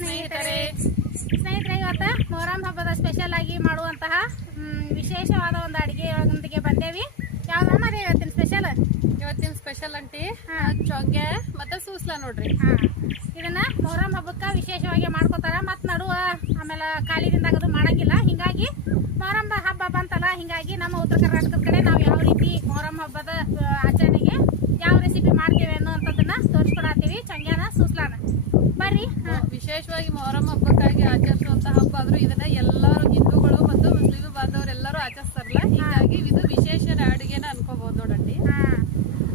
ಸ್ನೇಹಿತರೆ, ಇವತ್ತು ಮೊಹರಂ ಹಬ್ಬದ ಸ್ಪೆಷಲ್ ಆಗಿ ಮಾಡುವಂತಹ ವಿಶೇಷವಾದ ಒಂದು ಅಡಿಗೆಯೊಂದಿಗೆ ಬಂದೇವಿ. ಯಾವ್ದಮ್ಮ ಇವತ್ತಿನ ಸ್ಪೆಷಲ್ ಅಂಟಿ ಚೊಂಗೆ ಮತ್ತೆ ಸೂಸ್ಲಾ ನೋಡ್ರಿ. ಇದನ್ನ ಮೊಹರಂ ಹಬ್ಬಕ್ಕ ವಿಶೇಷವಾಗಿ ಮಾಡ್ಕೋತಾರ. ಮತ್ ನಡುವ ಆಮೇಲೆ ಖಾಲಿದಿಂದ ಅದು ಮಾಡಂಗಿಲ್ಲ. ಹಿಂಗಾಗಿ ಮೊಹರಂ ಹಬ್ಬ ಬಂತಲ್ಲ, ಹಿಂಗಾಗಿ ನಮ್ಮ ಉತ್ತರ ಕರ್ನಾಟಕದ ಕಡೆ ನಾವು ಯಾವ ರೀತಿ ಮೊಹರಂ ಹಬ್ಬದ ಆಚರಣೆಗೆ ಯಾವ ರೆಸಿಪಿ ಮಾಡ್ತೇವೆ ಅನ್ನೋಂಥದ್ದನ್ನ ತೋರಿಸ್ಕೊಡತ್ತೀವಿ. ಚೊಂಗ್ಯಾನ ಸೂಸ್ಲಾನ ಬರ್ರಿ. ವಿಶೇಷವಾಗಿ ಮೊಹರಂ ಹಬ್ಬಕ್ಕಾಗಿ ಆಚರಿಸುವಂತಹ ಹಬ್ಬ ಆದ್ರೂ ಇದನ್ನ ಎಲ್ಲರೂ ಹಿಂದೂಗಳು ಮತ್ತು ಮುಸ್ಲಿಂ ಬಾಂಧವರೆಲ್ಲರೂ ಆಚರಿಸ್ತಾರಲ್ಲ, ಹೀಗಾಗಿ ಇದು ವಿಶೇಷ ಅಡುಗೆನ ಅನ್ಕೋಬಹುದು ನೋಡಂಡಿ.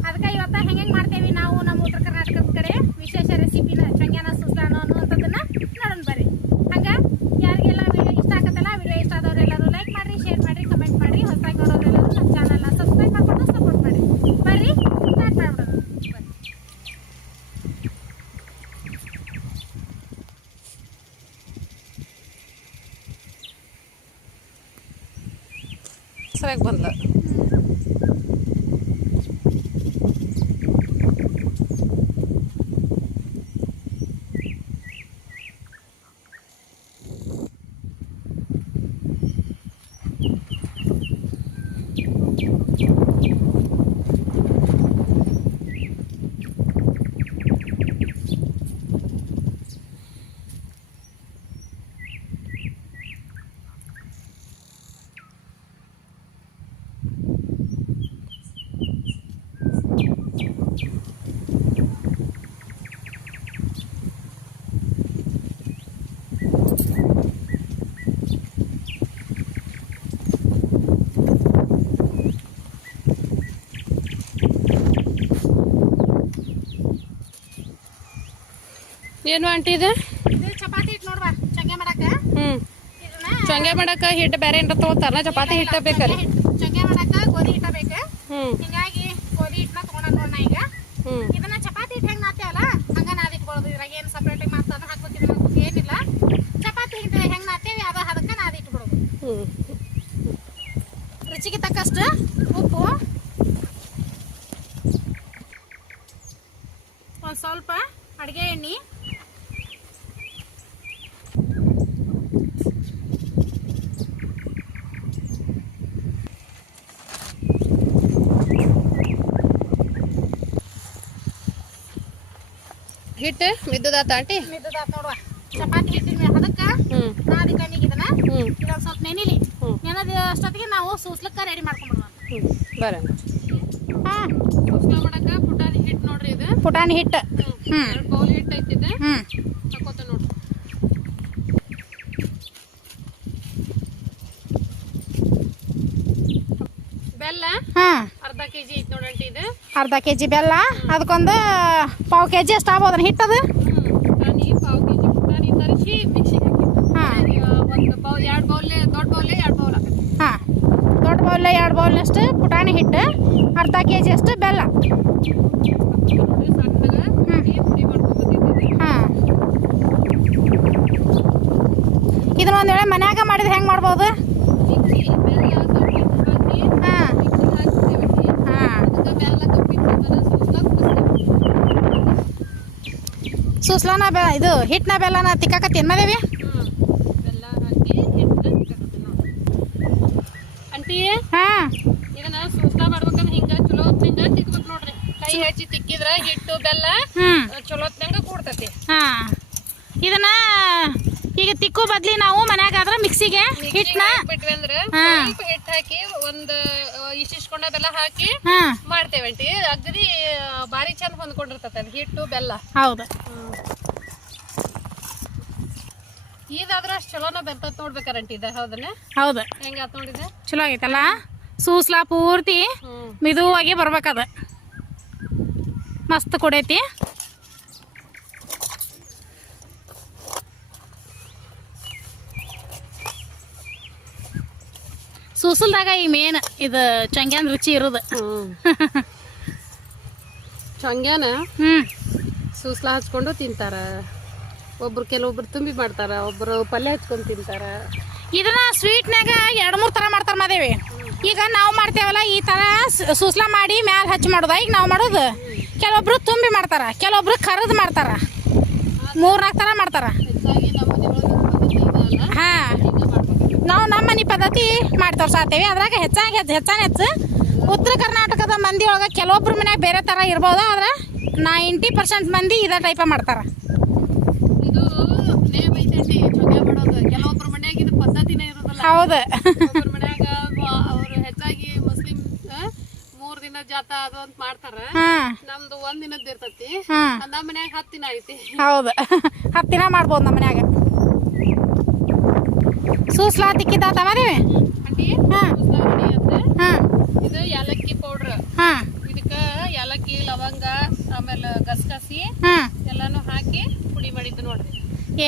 ಅದಕ್ಕೆ ಇವತ್ತ ಹೆಂಗೆ ಮಾಡ್ತೇವಿ ನಾವು ನಮ್ಮ ಉತ್ತರ ಕರ್ನಾಟಕದ ಕಡೆ ವಿಶೇಷ ರೆಸಿಪಿನ ಚೊಂಗ್ಯಾನ ಸೂಸ್ಲಾನ ಅನ್ನುವಂಥದ್ದನ್ನ ನೋಡೋಣ ಬರ್ರಿ. ಹಂಗ ಯಾರಿಗೆಲ್ಲ ವಿಡಿಯೋ ಇಷ್ಟ ಆಗತ್ತಲ್ಲ, ವಿಡಿಯೋ ಇಷ್ಟ ಆದವ್ರೆಲ್ಲರೂ ಲೈಕ್ ಮಾಡ್ರಿ, ಶೇರ್ ಮಾಡ್ರಿ, ಕಮೆಂಟ್ ಮಾಡ್ರಿ. ಹೊಸದಾಗಿ ನೋಡೋರೆಲ್ಲರೂ ನಮ್ಮ ಚಾನಲ್ನ ಸಬ್ಸ್ಕ್ರೈಬ್ ಮಾಡ್ಕೊಂಡು ಸಪೋರ್ಟ್ ಮಾಡಿ. ಬರ್ರಿ ಸ್ಟಾರ್ಟ್ ಮಾಡ್ಬಿಡೋಣ. ಸರಿಯಾಗಿ ಬಂದ ಏನು ಆಂಟಿ ಇದು ಚಪಾತಿ ಹಿಟ್ಟು ನೋಡ್ವಾ ಚೊಂಗೆ ಮಾಡಕ. ಚೊಂಗೆ ಮಾಡಕ ಹಿಟ್ಟು ಬೇರೆ ಏನಾರ ತಗೋತಾರಲ್ಲ, ಚಪಾತಿ ಹಿಟ್ಟ ಬೇಕಲ್ಲ. ಚೊಂಗೆ ಮಾಡಕ ಗೋಧಿ ಹಿಟ್ಟ ಬೇಕ. ಹಿಂಗಾಗಿ ಗೋಧಿ ಹಿಟ್ಟನ್ನ ತಗೊಂಡ ನೋಡ ಈಗ. ಇದನ್ನ ಚಪಾತಿ ಹಿಟ್ಟು ಹೆಂಗ್ ನಾತೇವಲ್ಲ ಹಂಗ ನಾದಿಟ್ಕೊಳ್ಳೋದು. ಇದ್ರಾಗ ಏನು ಸಪ್ರೇಟ್ ಆಗಿ ಮಾತ್ರ ಹಾಕ್ಬೇಕಿದ್ರೆ ಏನಿಲ್ಲ. ಚಪಾತಿ ಹಿಟ್ಟು ಹೆಂಗ್ ನಾತೇವಿ ಅದ ಅದಕ್ಕೆ ನಾದಿಟ್ಬಿಡೋದು. ರುಚಿಗೆ ತಕ್ಕಷ್ಟು ಉಪ್ಪು, ಒಂದು ಸ್ವಲ್ಪ ಅಡುಗೆ ಎಣ್ಣೆ, ಹಿಟ್ಟು ಮಿದ್ದುದಾತ ಆಂಟಿ? ಮಿದ್ದುದಾತ ನೋಡುವ. ಚಪಾತಿ ಹಿಟ್ಟಿನ ಅದಕ್ಕೆ ನಾದಿ ಕಣ್ಣಿಗೆ ಇದನ್ನ ಇದೊಂದು ಸ್ವಲ್ಪ ನೆನಿಲಿ. ನೆನದ ಅಷ್ಟೊತ್ತಿಗೆ ನಾವು ಸೂಸ್ಲಕ್ಕ ರೆಡಿ ಮಾಡ್ಕೊಂಡ್ಬಿಡುವ. ಬರ ಸೂಸ್ಲಾ ಮಾಡಕ ಪುಟಾಣಿ ಹಿಟ್ಟು ನೋಡ್ರಿ. ಇದು ಪುಟಾಣಿ ಹಿಟ್ಟು 2 ಬೌಲ್ ಹಿಟ್ಟು ಐತಿದೆ. ತಕೋತ ನೋಡ್ರಿ. ಬೆಲ್ಲ ಅರ್ಧ ಕೆಜಿ ಐತಿ ನೋಡಂಟಿ. ಇದು ಅರ್ಧ ಕೆಜಿ ಬೆಲ್ಲ. ಅದಕ್ಕೊಂದು ಪಾವು ಕೆಜಿ ಅಷ್ಟು ಆಗ್ಬೋದನ್ನ ಹಿಟ್ಟದು. ಪುಟಾಣಿ ಪಾವು ಕೆಜಿ ಪುಟಾಣಿ ತರಿಸಿ ಮಿಕ್ಸಿಗೆ ಹಾಕಿ ಒಂದು ಬೌಲ್ 2 ಬೌಲ್ ದೊಡ್ಡ ಬೌಲ್ 2 ಬೌಲ್ ಹಾಕಿ. ದೊಡ್ಡ ಬೌಲ್ 2 ಬೌಲ್ನಷ್ಟು ಪುಟಾಣಿ ಹಿಟ್ಟು, ಅರ್ಧ ಕೆಜಿ ಅಷ್ಟು ಬೆಲ್ಲ. ಇದನ್ನ ಒಂದ್ ವೇಳೆ ಮನ್ಯಾಗ ಮಾಡಿದ್ರೆ ಹೆಂಗ್ ಮಾಡ್ಬೋದು? ಸೂಸ್ಲಾನ ಇದು ಹಿಟ್ಟನ ಬೆಲ್ಲನ ತಿಕ್ಕಾಕತ್ತೇನ್ ಮದೇವಿ? ಬೆಲ್ಲ ಹಾಕಿ ಹಿಟ್ಟು ಅಂಟಿ. ಇದನ್ನ ಸೂಸ್ಲಾ ಮಾಡ್ಬೇಕಂದ್ರೆ ಹಿಂಗ ಚಲೋ ಹೊತ್ತಿಂದ ತಿಕ್ಬೇಕು ನೋಡ್ರಿ. ಕೈ ಹಚ್ಚಿ ತಿಕ್ಕಿದ್ರ ಹಿಟ್ಟು ಬೆಲ್ಲ ಚಲೋ ಹೊತ್ತಿನಂಗ ಕೂಡ್ತತಿ. ಇದನ್ನ ಈಗ ತಿಕ್ಕೋ ಬದ್ಲಿ ನಾವು ಮನ್ಯಾಗ ಆದ್ರ ಮಿಕ್ಸಿಗೆ ಹಿಟ್ಟನ ಬಿಟ್ವಿ ಅಂದ್ರೆ ಸ್ವಲ್ಪ ಹಿಟ್ಟು ಹಾಕಿ ಒಂದ್ ಇಷ್ಟಿಸ್ಕೊಂಡ ಬೆಲ್ಲ ಹಾಕಿ ಮಾಡ್ತೇವೆ ಅಂಟಿ. ಅಗದಿ ಬಾರಿ ಚಂದ ಹೊಂದ್ಕೊಂಡಿರ್ತದ ಹಿಟ್ಟು ಬೆಲ್ಲ. ಹೌದು. ಇದಾದ್ರ ಅಷ್ಟ್ ಚಲೋನ ಬರ್ತದ ನೋಡ್ಬೇಕಾರಂಟಿ. ಇದ ಹೌದನ್ನ? ಹೌದು. ಹೆಂಗಾತ್ ನೋಡಿದ? ಚಲೋ ಆಗೈತಲ್ಲ. ಸೂಸ್ಲಾ ಪೂರ್ತಿ ಮಿದುವಾಗಿ ಬರ್ಬೇಕದ. ಮಸ್ತ್ ಕೊಡೈತಿ. ಸೂಸಲ್ದಾಗ ಈ ಮೇನ್ ಇದು ಚೊಂಗ್ಯಾನ ರುಚಿ ಇರೋದು. ಚೊಂಗ್ಯಾನ ಸೂಸ್ಲಾ ಹಚ್ಕೊಂಡು ತಿಂತಾರ. ಒಬ್ರು ಕೆಲವೊಬ್ರು ತುಂಬಿ ಮಾಡ್ತಾರ, ಒಬ್ರು ಪಲ್ಯ ಹಚ್ಕೊಂಡು ತಿಂತಾರ. ಇದನ್ನ ಸ್ವೀಟ್ನಾಗ 2-3 ತರ ಮಾಡ್ತಾರ ಮಾದೇವಿ. ಈಗ ನಾವು ಮಾಡ್ತೇವಲ್ಲ ಈ ತರ ಸೂಸ್ಲಾ ಮಾಡಿ ಮ್ಯಾಲ ಹಚ್ಚಿ ಮಾಡೋದ ಈಗ ನಾವು ಮಾಡೋದು. ಕೆಲವೊಬ್ರು ತುಂಬಿ ಮಾಡ್ತಾರ, ಕೆಲವೊಬ್ರು ಕರದ್ ಮಾಡ್ತಾರ, 3-4 ತರ ಮಾಡ್ತಾರ. ಬರಲ್ಲ, ಹಾ ಹಿಂಗೆ ಮಾಡ್ಬೇಕು. ನಾವು ನಮ್ಮ ಮನೆ ಪದ್ಧತಿ ಮಾಡಿ ತೋರ್ಸಾತೇವಿ. ಅದ್ರಾಗ ಹೆಚ್ಚು ಉತ್ತರ ಕರ್ನಾಟಕದ ಮಂದಿ ಒಳಗೆ ಕೆಲವೊಬ್ರು ಮನ್ಯಾಗ ಬೇರೆ ಥರ ಇರ್ಬೋದು, ಆದ್ರೆ 90% ಮಂದಿ ಇದೇ ಟೈಪ ಮಾಡ್ತಾರೆ. ಇದು ನೇಮ್ ಐತೈತಿ ಚೊಂಗ್ಯ ಮಾಡೋದು. ಕೆಲವೊಬ್ರ ಮನ್ಯಾಗ ಇದು ಪದ್ಧತಿನೇ ಇರೋದಿಲ್ಲ. ಹೌದು. ಒಬ್ಬರ ಮನ್ಯಾಗ ಅವ್ರು ಹೆಚ್ಚಾಗಿ ಮುಸ್ಲಿಂ 3 ದಿನ ಜಾತ ಅದು ಅಂತ ಮಾಡ್ತಾರ. ಹಾಂ ನಮ್ದು 1 ದಿನದ ಇರ್ತೈತಿ. ಹಾಂ ನಮ್ಮ ಮನ್ಯಾಗ 10 ದಿನ ಐತಿ. ಹೌದು. 10 ದಿನ ಮಾಡ್ಬೋದು ನಮ್ಮ ಮನ್ಯಾಗ. ಸೂಸ್ಲಾ ತಿಕ್ಕಿದ್ದಾತ ಮದುವೆ. ಆಂಟಿ ಹಾಂ ಉಸ್ಲಾವಣಿ ಅಂತ ಹಾಂ ಇದು ಏಲಕ್ಕಿ ಪೌಡ್ರ್. ಹಾಂ ಇದಕ್ಕ ಏಲಕ್ಕಿ, ಲವಂಗ, ಆಮೇಲೆ ಗಸಗಸಿ ಹಾಂ ಎಲ್ಲಾನು ಹಾಕಿ ಪುಡಿ ಮಾಡಿದ್ದು ನೋಡ್ರಿ.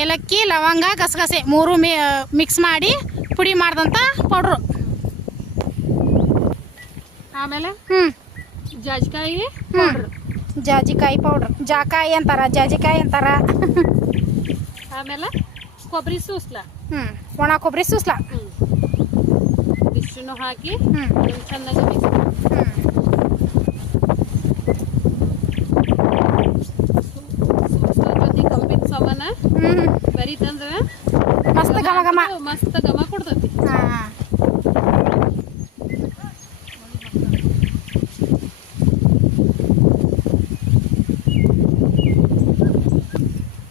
ಏಲಕ್ಕಿ, ಲವಂಗ, ಗಸಗಸೆ 3 ಮಿಕ್ಸ್ ಮಾಡಿ ಪುಡಿ ಮಾಡ್ದಂಥ ಪೌಡ್ರು. ಆಮೇಲೆ ಹ್ಞೂ ಜಾಜಿಕಾಯಿ ಹ್ಞೂ ಜಾಜಿಕಾಯಿ ಪೌಡ್ರ್. ಜಾಕಾಯಿ ಅಂತಾರ, ಜಾಜಿಕಾಯಿ ಅಂತಾರ. ಆಮೇಲೆ ಕೊಬ್ಬರಿ ಸೂಸ್ಲ. ಹ್ಞೂ ಒಣ ಕೊಬ್ಬರಿ ಸೂಸ್ಲಾ. ಇಷ್ಟನ್ನು ಹಾಕಿ ಹ್ಞೂ ಚೆನ್ನಾಗಿ ಮಿಕ್ಸ್ ಜೊತೆ ಕಬ್ಬಿನ ಸಾಮಾನ ಹ್ಞೂ ಬೆರಿತಂದ್ರ ಮಸ್ತ್ ಘಮ ಘಮ. ಮಸ್ತ್ ಘಮ ಕೊಡ್ತೈತಿ. ಹಾಂ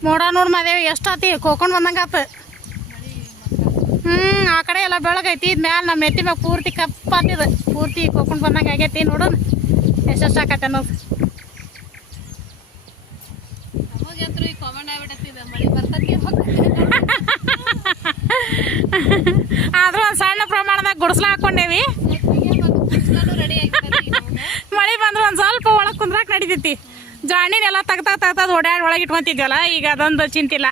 ಮೋಡ ನೋಡಿ ಮಾದೇವಿ ಎಷ್ಟಾತಿ ಕೋಕೊಂಡು ಬಂದಂಗಾತ. ಆ ಕಡೆ ಎಲ್ಲ ಬೆಳಗೈತಿ. ಇದು ಮ್ಯಾಲ ನಮ್ಮ ಎತ್ತಿ ಮ್ಯಾಗ ಪೂರ್ತಿ ಕಪ್ಪಾತಿದ, ಪೂರ್ತಿ ಕೋಕೊಂಡು ಬಂದಂಗೆ ಆಗೈತಿ. ನೋಡೋಣ ಎಷ್ಟೆಷ್ಟು ಆಕೈತೆ ಅನ್ನೋದು. ನಮಗಂತೂ ಈ ಕಾಮನ್ ಆಗ್ಬಿಟ್ಟೈತಿ, ಮಳೆ ಬರ್ತೈತಿ. ಆದ್ರೂ ಒಂದು ಸಣ್ಣ ಪ್ರಮಾಣದಾಗ ಗುಡಿಸ್ಲ ಹಾಕೊಂಡೇವಿ. ರೆಡಿ ಆಗಿ ಮಳೆ ಬಂದ್ರೆ ಒಂದು ಸ್ವಲ್ಪ ಒಳಗೆ ಕುಂದ್ರಾಕ್ ನಡಿತೈತಿ. ಜಾಣಿನೆಲ್ಲ ತೆಗ್ದು ಓಡಾಡಿ ಒಳಗೆ ಇಟ್ಕೊಂತಿದ್ವಲ್ಲ, ಈಗ ಅದೊಂದು ಚಿಂತಿಲ್ಲ.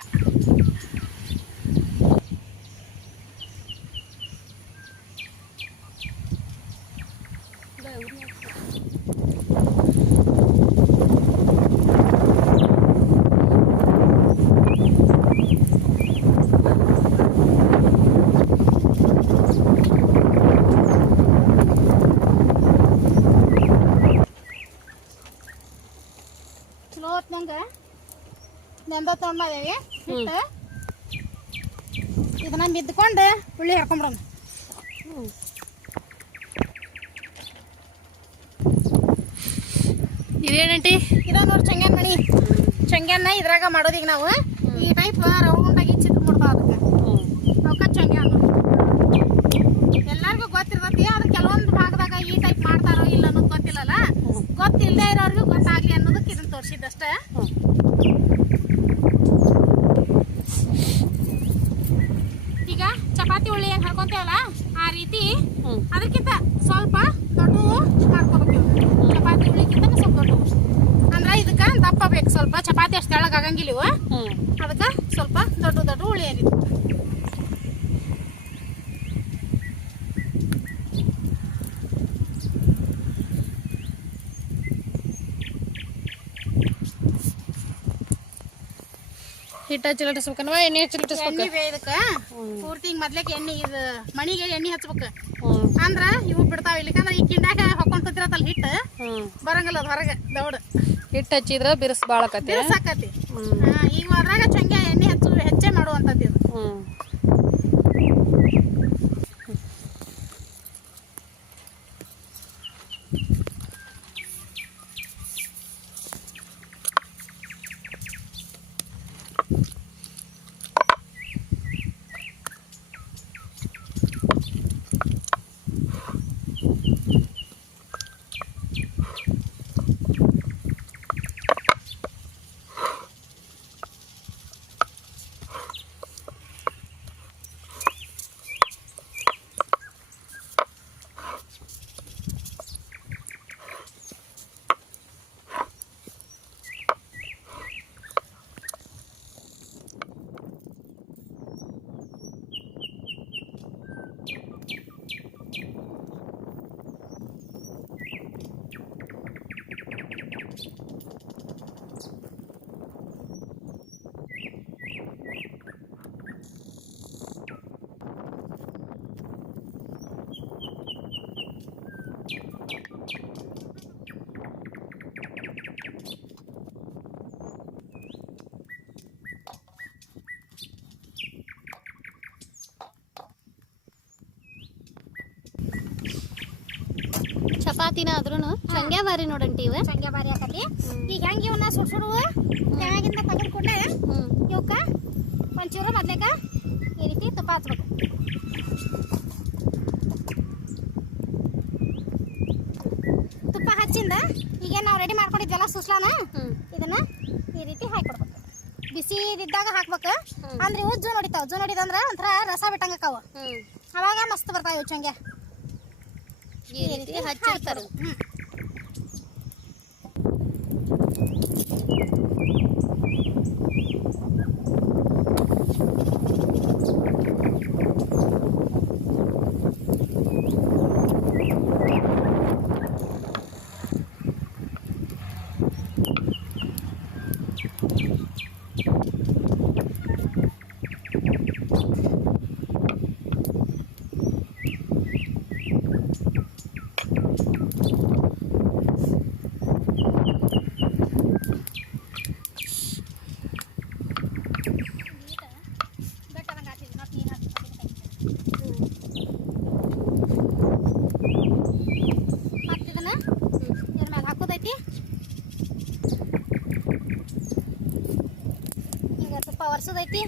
ಚಲೋ ಹೊತ್ನಂಗ ನೆಂದ ತೊಗೊಂಡೇವಿ ಹಿಟ್ಟು. ಇದನ್ನ ಮಿದ್ಕೊಂಡು ಹುಳಿ ಹರ್ಕೊಂಬಿಡೋಣ. ಇದೇನಂಟಿ ಇದ ನೋಡಿ ಚಂಗ್ಯಾನ ಮಣಿ. ಚಂಗ್ಯಾನ ಇದ್ರಾಗ ಮಾಡೋದು. ಈಗ ನಾವು ಈ ಟೈಪ್ ರೌಂಡಾಗಿ ಚಿತ್ರ ಮಾಡ್ತಾವ. ಅದಕ್ಕೆ ಚಂಗ್ಯಾನ ಎಲ್ಲರಿಗೂ ಗೊತ್ತಿರ್ತೈತಿ. ಅದು ಕೆಲವೊಂದು ಭಾಗದಾಗ ಈ ಟೈಪ್ ಮಾಡ್ತಾರೋ ಇಲ್ಲ ಅನ್ನೋದು ಗೊತ್ತಿಲ್ಲಲ್ಲ. ಗೊತ್ತಿಲ್ಲದೆ ಇರೋರಿಗೂ ಗೊತ್ತಾಗ್ಲಿ ಅನ್ನೋದಕ್ಕೆ ಇದನ್ನ ತೋರಿಸಿದ್ದಷ್ಟೇ. ಈಗ ಚಪಾತಿ ಉಳ್ಳಿ ಹೆಂಗೆ ಹರ್ಕೊಂತೇವಲ್ಲ ಆ ರೀತಿ ಅದಕ್ಕಿಂತ ಸ್ವಲ್ಪ ದೊಡ್ಡವು ಮಾಡ್ಕೋಬೇಕು. ಚಪಾತಿ ಉಳ್ಳಿಕ್ಕಿಂತ ಸ್ವಲ್ಪ ದೊಡ್ಡವು ಅಂದ್ರೆ ಇದಕ್ಕೆ ದಪ್ಪ ಬೇಕು ಸ್ವಲ್ಪ. ಚಪಾತಿ ಅಷ್ಟು ತೆಳ್ಳಗೆ ಆಗಂಗಿಲ್ಲ ಇವು. ಅದಕ್ಕೆ ಸ್ವಲ್ಪ ದೊಡ್ಡ ಉಳ್ಳಿ ಏನಿದೆ. ಹಿಟ್ಟು ಹಚ್ಚಲಿಟ್ಟಿಸ್ಬೇಕನ್ವ ಎಣ್ಣೆ ಹಚ್ಚಲಿಟ್ಟಿಸ್ಬೇಕು? ಎಣ್ಣೆ ಇದಕ್ಕೆ ಪೂರ್ತಿ ಮೊದ್ಲಕ್ಕೆ ಎಣ್ಣೆ ಇದು ಮಣಿಗೆ ಎಣ್ಣೆ ಹಚ್ಬೇಕು. ಅಂದ್ರ ಇವು ಬಿಡ್ತಾವ. ಇಲ್ಲಿಕಂದ್ರೆ ಈ ಕಿಂಡಾಗ ಹಾಕೊಂಡ್ ಕುಂತಿರತ್ತಲ್ಲ ಹಿಟ್ಟು ಬರಂಗಿಲ್ಲ ಅದು ಹೊರಗೆ ದೌಡ್. ಹಿಟ್ಟು ಹಚ್ಚಿದ್ರ ಬಿರ್ಸ್ ಬಾಳ ಆಕತಿ. ಸಾಕತಿ. ಈಗ ಅದ್ರಾಗ ಚಂಗ್ಯ ಎಣ್ಣೆ ಹೆಚ್ಚೆ ಮಾಡುವಂಥದ್ದು ಇದು. ಮಾಡಾತಿನ ಆದ್ರೂನು ಚಂಗ್ಯಾ ಬಾರಿ ನೋಡಂಟಿ ಇವ ಚಂಗ್ಯಾ ಬಾರಿ ಆಕತಿ. ಈಗ ಹೆಂಗೆ ಇವನ್ನ ಸುಡ್ಸುಡುವ ಕೆಳಗಿಂದ ತೆಗೆದುಕೊಂಡೆ ಇವಕ್ಕ ಒಂಚೂರು ಮೊದ್ಲೇಕ ಈ ರೀತಿ ತುಪ್ಪ ಹಚ್ಬೇಕು. ತುಪ್ಪ ಹಚ್ಚಿಂದ ಈಗ ನಾವು ರೆಡಿ ಮಾಡ್ಕೊಂಡಿದ್ವಲ್ಲ ಸುಸ್ಲಾನ ಇದನ್ನ ಈ ರೀತಿ ಹಾಕ್ಕೊಡ್ಬೇಕು. ಬಿಸಿ ಇದ್ದಾಗ ಹಾಕ್ಬೇಕು. ಅಂದ್ರೆ ಇವು ಜೂ ನೋಡಿತಾವ. ಜೂ ನೋಡಿದಂದ್ರ ಒಂಥರ ರಸ ಬಿಟ್ಟಂಗಕ್ಕಾವ. ಅವಾಗ ಮಸ್ತ್ ಬರ್ತಾವ ಇವು ಚಂಗ್ಯಾ. ಈ ರೀತಿ ಹಚ್ಚಿರ್ತಾರೆ. ಒರ್ಸೋದೈತಿ.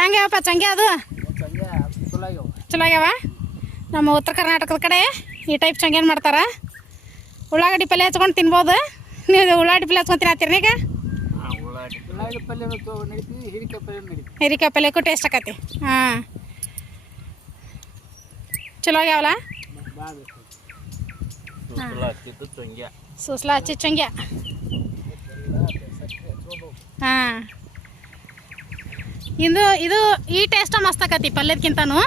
ಹೆಂಗ್ಯಾವಪ್ಪ ಚಂಗ್ಯಾ ಅದು ಚಲೋ ಆಗ್ಯಾವ. ನಮ್ಮ ಉತ್ತರ ಕರ್ನಾಟಕದ ಕಡೆ ಈ ಟೈಪ್ ಚಂಗ್ಯಾನ ಮಾಡ್ತಾರ. ಉಳ್ಳಾಗಡ್ಡಿ ಪಲ್ಯ ಹಚ್ಕೊಂಡು ತಿನ್ಬೋದು. ನೀವು ಉಳ್ಳಾಗಡ್ಡಿ ಪಲ್ಯ ಹಚ್ಕೊಂಡು ತಿನ್ನತ್ತೀರಿ ಈಗ? ಹೀರಿಕಾಯಿ ಪಲ್ಯಕ್ಕೂ ಟೇಸ್ಟ್ ಆಕತಿ. ಹಾಂ ಚಲೋ ಆಗ್ಯಾವಲ್ಲ. ಸೂಸ್ಲಾ ಹಚ್ಚಿ ಚಂಗ್ಯಾ. ಹಾಂ ಇದು ಈ ಟೇಸ್ಟ್ ಮಸ್ತ್ ಆಕತಿ ಪಲ್ಯದಕ್ಕಿಂತನೂ.